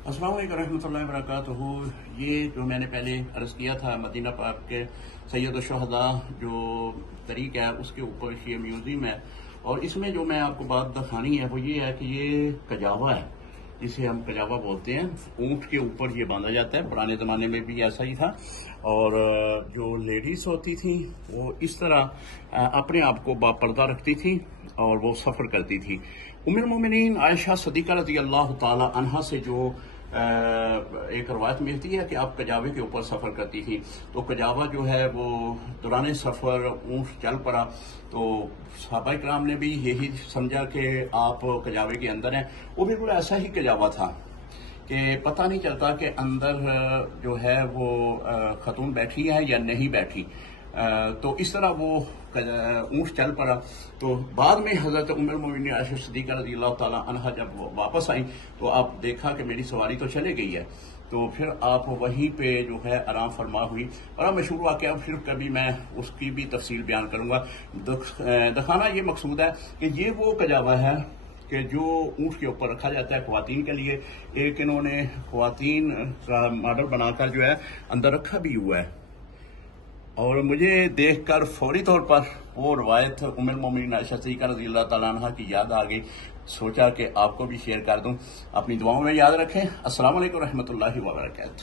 अस्सलाम वालेकुम रहमतुल्लाहि व बरकातुहू। ये जो मैंने पहले अर्ज़ किया था मदीना पाक के सैयद शुहदा जो तरीक है उसके ऊपर ये म्यूजियम है, और इसमें जो मैं आपको बात दिखानी है वो ये है कि ये कजावा है जिसे हम कजावा बोलते हैं। ऊँट के ऊपर ये बांधा जाता है, पुराने ज़माने में भी ऐसा ही था। और जो लेडीज़ होती थी वो इस तरह अपने आप को बापर्दा रखती थी और वो सफ़र करती थी। उम्मुल मोमिनीन आयशा सदीक़ा रज़ी अल्लाह ताला अन्हा से जो एक रवायत मिलती है कि आप कजावे के ऊपर सफ़र करती थी, तो कजावा जो है वो दौरान सफ़र ऊँट चल पड़ा, तो सहाबा इकराम ने भी यही समझा कि आप कजावे के अंदर हैं। वो बिल्कुल ऐसा ही कजावा था कि पता नहीं चलता कि अंदर जो है वो खतून बैठी है या नहीं बैठी। तो इस तरह वो ऊँट चल पड़ा। तो बाद में हज़रत उम्मुल मोमिनीन आयशा सिद्दीक़ा रज़ी अल्लाह ताला अन्हा जब वापस आई तो आप देखा कि मेरी सवारी तो चले गई है, तो फिर आप वहीं पे जो है आराम फरमा हुई। बड़ा मशहूर वाक़या, फिर कभी मैं उसकी भी तफसील बयान करूँगा। दिखाना ये मकसूद है कि ये वो कजावा है कि जो ऊँट के ऊपर रखा जाता है ख्वातीन के लिए। एक इन्होंने ख्वातीन का मॉडल बनाकर जो है अंदर रखा भी हुआ है, और मुझे देखकर फौरी तौर पर वो रवायत उम्मुल मोमिनीन आयशा सिद्दीक़ा रज़ी अल्लाह ताला अन्हा की याद आ गई। सोचा कि आपको भी शेयर कर दूं। अपनी दुआओं में याद रखें। अस्सलाम वालेकुम रहमतुल्लाहि व बरकातुहू।